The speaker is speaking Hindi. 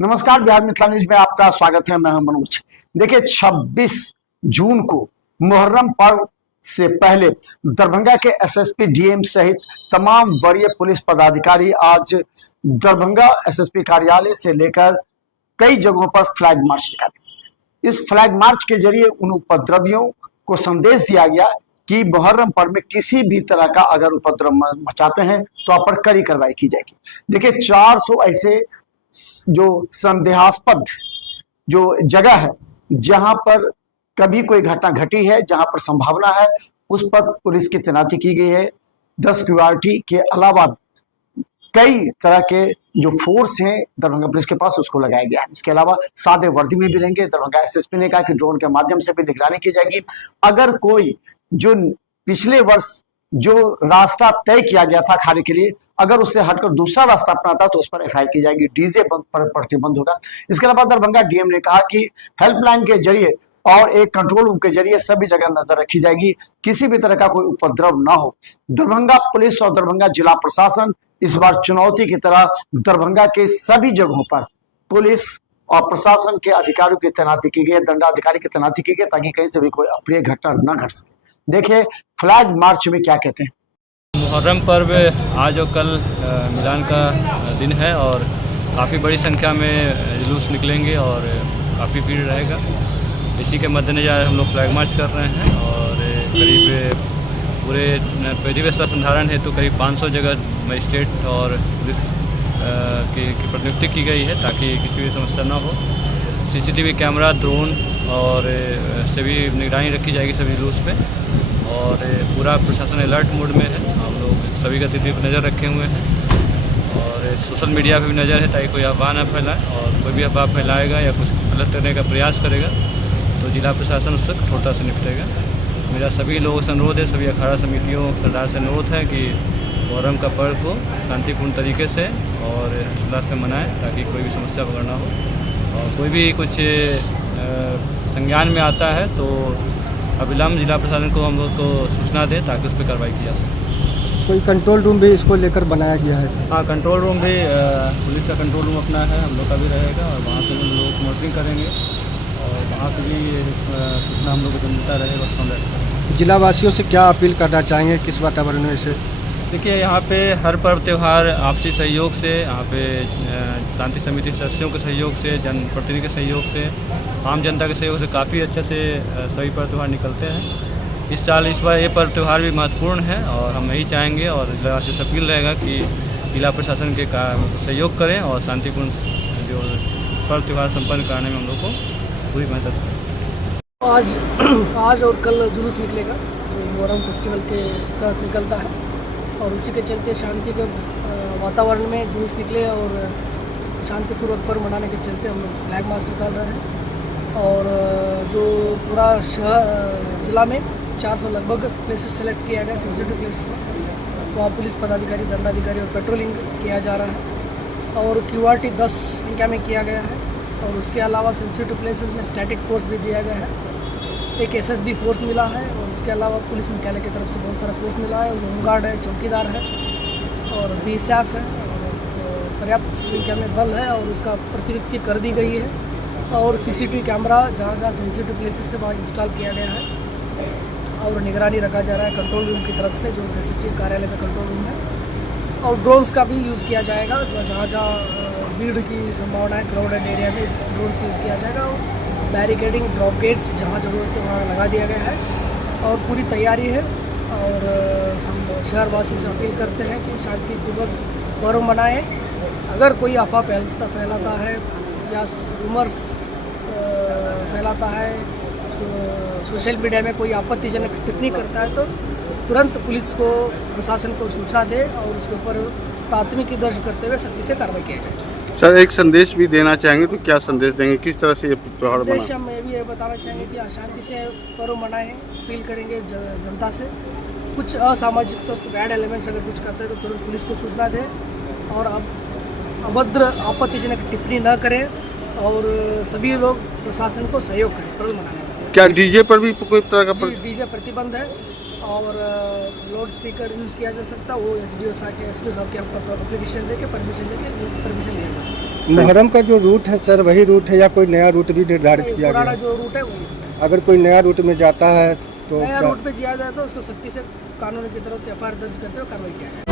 नमस्कार, बिहार मिथिला न्यूज में आपका स्वागत है। मैं हूं मनोज। देखिए, 26 जून को मुहर्रम पर्व से पहले दरभंगा के एसएसपी डीएम सहित तमाम वरीय पुलिस पदाधिकारी आज दरभंगा एसएसपी कार्यालय से लेकर कई जगहों पर फ्लैग मार्च निकाले। इस फ्लैग मार्च के जरिए उन उपद्रवियों को संदेश दिया गया कि मुहर्रम पर्व में किसी भी तरह का अगर उपद्रव मचाते हैं तो आप पर कड़ी कार्रवाई की जाएगी। देखिए, 400 ऐसे जो संदेहास्पद जो जगह है जहां पर कभी कोई घटना घटी है, जहां पर संभावना है, उस पर पुलिस की तैनाती की गई है। 10 क्यूआरटी के अलावा कई तरह के जो फोर्स हैं दरभंगा पुलिस के पास, उसको लगाया गया है। इसके अलावा सादे वर्दी में भी रहेंगे। दरभंगा एसएसपी ने कहा कि ड्रोन के माध्यम से भी निगरानी की जाएगी। अगर कोई जो पिछले वर्ष जो रास्ता तय किया गया था खाने के लिए, अगर उससे हटकर दूसरा रास्ता अपनाता तो उस पर एफआईआर की जाएगी। डीजे पर प्रतिबंध होगा। इसके अलावा दरभंगा डीएम ने कहा कि हेल्पलाइन के जरिए और एक कंट्रोल रूम के जरिए सभी जगह नजर रखी जाएगी, किसी भी तरह का कोई उपद्रव ना हो। दरभंगा पुलिस और दरभंगा जिला प्रशासन इस बार चुनौती की तरह दरभंगा के सभी जगहों पर पुलिस और प्रशासन के अधिकारियों की तैनाती की गई, दंडाधिकारी की तैनाती की गई, ताकि कहीं से भी कोई अप्रिय घटना न घट सके। देखिए फ्लैग मार्च में क्या कहते हैं। मुहर्रम पर्व आज और कल मिलान का दिन है और काफ़ी बड़ी संख्या में जुलूस निकलेंगे और काफ़ी भीड़ रहेगा। इसी के मद्देनज़र हम लोग फ्लैग मार्च कर रहे हैं और करीब पूरे विधि व्यवस्था संधारण हेतु करीब 500 जगह मजिस्ट्रेट और पुलिस की प्रतिनियुक्ति की गई है ताकि किसी भी समस्या ना हो। सीसीटीवी कैमरा, ड्रोन और से भी निगरानी रखी जाएगी सभी जुलूस पे और पूरा प्रशासन अलर्ट मोड में है। हम लोग सभी गतिविधि पर नज़र रखे हुए हैं और सोशल मीडिया पे भी नज़र है ताकि कोई अफवाह ना फैलाए, और कोई भी अफवाह फैलाएगा या कुछ गलत करने का प्रयास करेगा तो जिला प्रशासन उससे कठोरता से निपटेगा। मेरा सभी लोगों से अनुरोध है, सभी अखाड़ा समितियों सरदार से अनुरोध है कि मुहर्रम का पर्व को शांतिपूर्ण तरीके से और उल्लास से मनाएं ताकि कोई भी समस्या वगैरह ना हो। और कोई भी कुछ संज्ञान में आता है तो अविलंब जिला प्रशासन को हम लोग को सूचना दें ताकि उस पर कार्रवाई की जा सके। कोई कंट्रोल रूम भी इसको लेकर बनाया गया है? हाँ, कंट्रोल रूम भी पुलिस का कंट्रोल रूम अपना है, हम लोग का भी रहेगा और वहाँ से हम लोग मॉनिटरिंग करेंगे और वहाँ से भी सूचना हम लोग को मिलता रहेगा, उसको हम रखेंगे। जिला वासियों से क्या अपील करना चाहेंगे, किस वातावरण में से? देखिए, यहाँ पे हर पर्व त्यौहार आपसी सहयोग से, यहाँ पे शांति समिति सदस्यों के सहयोग से, जनप्रतिनिधि के सहयोग से, आम जनता के सहयोग से काफ़ी अच्छे से सभी पर्व त्यौहार निकलते हैं। इस बार ये पर्व त्यौहार भी महत्वपूर्ण है और हम यही चाहेंगे और जिलावासियों से अपील रहेगा कि जिला प्रशासन के सहयोग करें और शांतिपूर्ण जो पर्व त्यौहार संपन्न कराने में हम लोग को पूरी मदद करें। आज और कल जुलूस निकलेगा जो मुहर्रम फेस्टिवल के तहत निकलता है और उसी के चलते शांति के वातावरण में जुलूस निकले और शांतिपूर्वक पर्व मनाने के चलते हम लोग फ्लैग मार्च निकाल रहे हैं। और जो पूरा शहर जिला में 400 लगभग प्लेसेस सेलेक्ट किया गया सेंसिटिव प्लेसेस में, वहाँ पुलिस पदाधिकारी, दंडाधिकारी और पेट्रोलिंग किया जा रहा है और क्यूआरटी 10 संख्या में किया गया है। और उसके अलावा सेंसिटिव प्लेसेस में स्टैटिक फोर्स भी दिया गया है, एक एसएसबी फोर्स मिला है और उसके अलावा पुलिस मुख्यालय की तरफ से बहुत सारा फोर्स मिला है, होमगार्ड है, चौकीदार है और बीएसएफ है और पर्याप्त संख्या में बल है और उसका प्रतिनियुक्ति कर दी गई है। और सीसीटीवी कैमरा जहाँ जहाँ सेंसिटिव प्लेसेस से वहाँ इंस्टॉल किया गया है और निगरानी रखा जा रहा है कंट्रोल रूम की तरफ से, जो एसएसपी कार्यालय में कंट्रोल रूम है। और ड्रोन्स का भी यूज़ किया जाएगा, जो जहाँ जहाँ भीड़ की संभावना है क्राउडेड एरिया में ड्रोन्स यूज़ किया जाएगा। बैरिकेडिंग, ड्रॉप गेट्स जहाँ ज़रूरत है वहाँ लगा दिया गया है और पूरी तैयारी है। और हम शहरवासी से अपील करते हैं कि शांतिपूर्वक पर्व मनाएं। अगर कोई अफवाह फैलाता है या रूमर्स फैलाता है, सोशल मीडिया में कोई आपत्तिजनक टिप्पणी करता है तो तुरंत पुलिस को, प्रशासन को सूचना दे और उसके ऊपर प्राथमिकी दर्ज करते हुए सख्ती से कार्रवाई की जाए। सर, एक संदेश भी देना चाहेंगे तो क्या संदेश देंगे, किस तरह से ये त्यौहार मनाएं? संदेश हम ये भी बताना चाहेंगे कि अशांति से पर्व मनाएं, अपील करेंगे जनता से। कुछ असामाजिक तो बैड एलिमेंट्स अगर कुछ करते हैं तो तुरंत पुलिस को सूचना दें और अब अभद्र आपत्तिजनक टिप्पणी न करें और सभी लोग प्रशासन को सहयोग करें पर्व मनाने में। क्या डीजे पर भी कोई तरह का डीजे प्रतिबंध है और लाउड स्पीकर यूज़ किया जा सकता है, वो एसडीओ साहब के हमको एप्लीकेशन दे के परमिशन लिया जा सकता है। मुहर्रम का जो रूट है सर वही रूट है या कोई नया रूट भी निर्धारित किया गया पुराना है? जो रूट है वही रूट अगर कोई नया रूट में जाता है तो है। नया क्या- रूट पे जिया जाए तो उसको सख्ती से कानून की तरफ एफ दर्ज करते हुए कार्रवाई किया जाए।